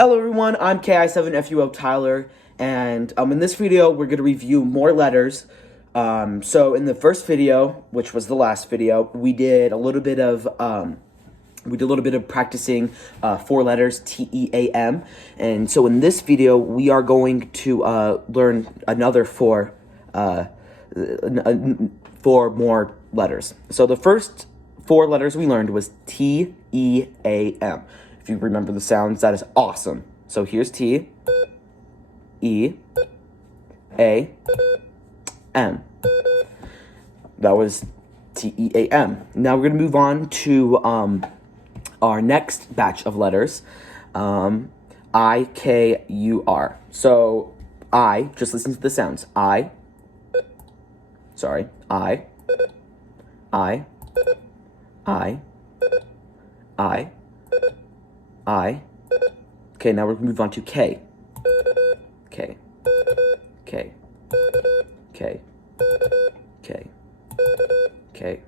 Hello everyone, I'm KI7FUO Tyler, and in this video we're going to review more letters. So in the first video, which was the last video, we did a little bit of practicing 4 letters, T-E-A-M, and so in this video we are going to learn another 4 more letters. So the first 4 letters we learned was T-E-A-M. If you remember the sounds, that is awesome. So here's T, E, A, M. That was T-E-A-M. Now we're going to move on to our next batch of letters, I-K-U-R. So I, just listen to the sounds. I, I. Okay, now we're going to move on to K. K. K. K. K. K.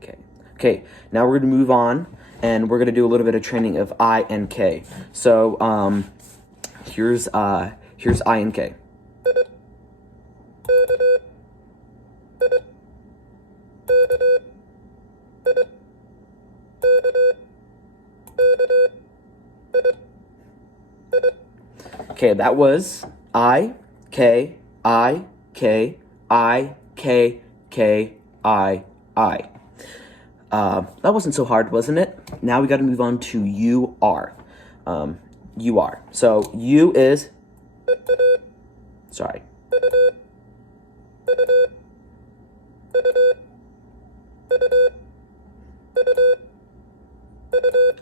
K. Okay, now we're going to move on, and we're going to do a little bit of training of I and K. So, here's I and K. Okay, that was I, K, I, K, I, K, K, I, I. That wasn't so hard, wasn't it? Now we got to move on to U-R. U-R. So U is, sorry.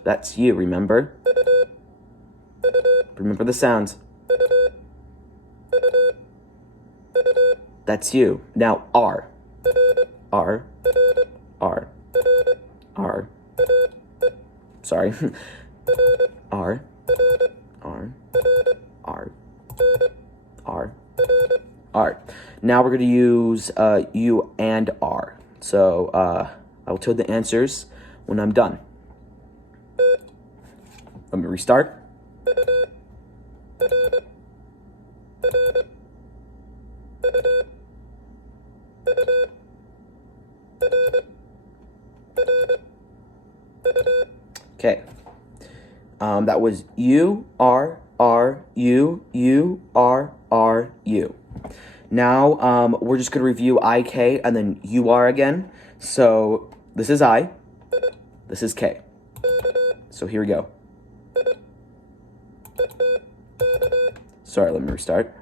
That's you, remember? Remember the sounds. That's you. Now R. R. R. R. Sorry. R. R. R. R. R. Now we're going to use U and R. So I will tell the answers when I'm done. Let me restart. Okay, that was U, R, R, U, U, R, R, U. Now, we're just going to review I, K, and then U, R again. So, this is I, this is K. So, here we go. Sorry, let me restart.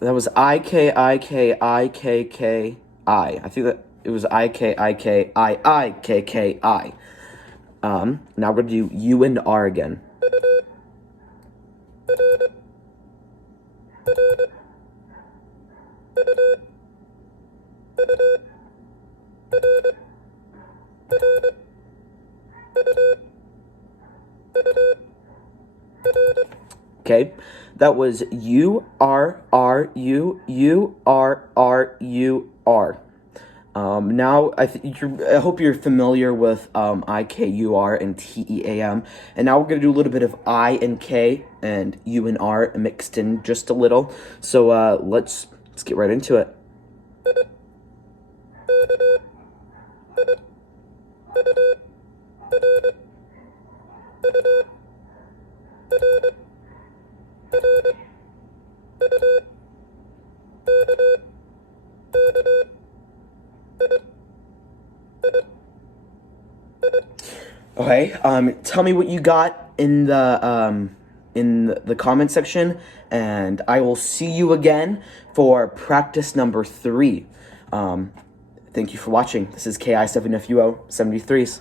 That was I, K, I, K, I, K, K, I. I think that it was I, K, I, K, I, K, K, I. Now we're going to do U and R again. Okay, that was U, R, R, U, U, R, R, U, R. Now, I hope you're familiar with I, K, U, R, and T, E, A, M. And now we're going to do a little bit of I and K and U and R mixed in just a little. So let's get right into it. Okay, tell me what you got in the comment section, and I will see you again for practice number 3. Thank you for watching. This is KI7FUO 73s.